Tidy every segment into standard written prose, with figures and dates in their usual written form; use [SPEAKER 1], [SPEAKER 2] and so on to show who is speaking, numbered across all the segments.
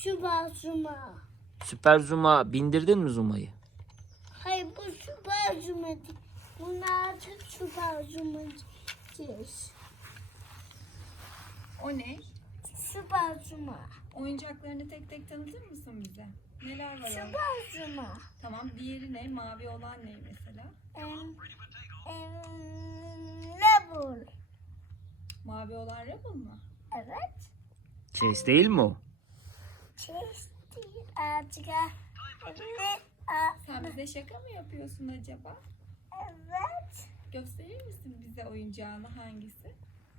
[SPEAKER 1] Süper Zuma.
[SPEAKER 2] Süper Zuma bindirdin mi Zuma'yı?
[SPEAKER 1] Hayır bu Süper Zuma değil. Bunu artık Süper Zuma diyeceğiz.
[SPEAKER 3] O ne?
[SPEAKER 1] Süper Zuma.
[SPEAKER 3] Oyuncaklarını tek tek tanıtır mısın bize? Neler var orada?
[SPEAKER 1] Süper Zuma.
[SPEAKER 3] Tamam, diğeri ne? Mavi olan ne mesela?
[SPEAKER 1] Level.
[SPEAKER 3] Mavi olan Rebel mı?
[SPEAKER 1] Evet.
[SPEAKER 2] Chase değil mi o?
[SPEAKER 1] Çeşitli artık.
[SPEAKER 3] Sen bize şaka mı yapıyorsun acaba?
[SPEAKER 1] Evet.
[SPEAKER 3] Gösterir misin bize oyuncağını, hangisi?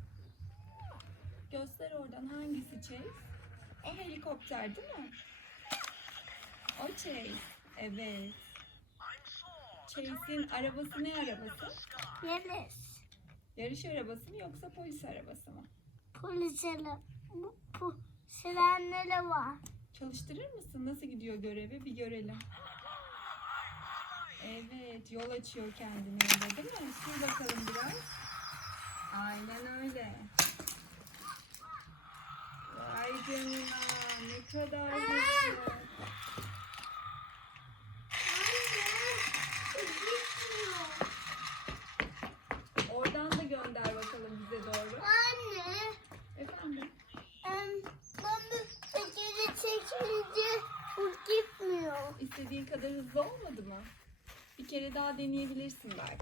[SPEAKER 3] Göster oradan, hangisi Chase? O helikopter değil mi? O Chase. Evet. Chase'in arabası ne arabası?
[SPEAKER 1] Yeliz.
[SPEAKER 3] Yarış arabası mı yoksa polis arabası mı?
[SPEAKER 1] Polisler. Bu sirenleri var.
[SPEAKER 3] Çalıştırır mısın? Nasıl gidiyor görevi? Bir görelim. Evet, yol açıyor kendine öyle değil mi? Sür bakalım biraz. Aynen öyle. Vay canına, ne kadar güzel. Oradan da gönder bakalım bize doğru.
[SPEAKER 1] Anne.
[SPEAKER 3] Efendim?
[SPEAKER 1] Ben bir geri çekince bu gitmiyor.
[SPEAKER 3] İstediğin kadar hızlı olmadı mı? Bir kere daha deneyebilirsin belki.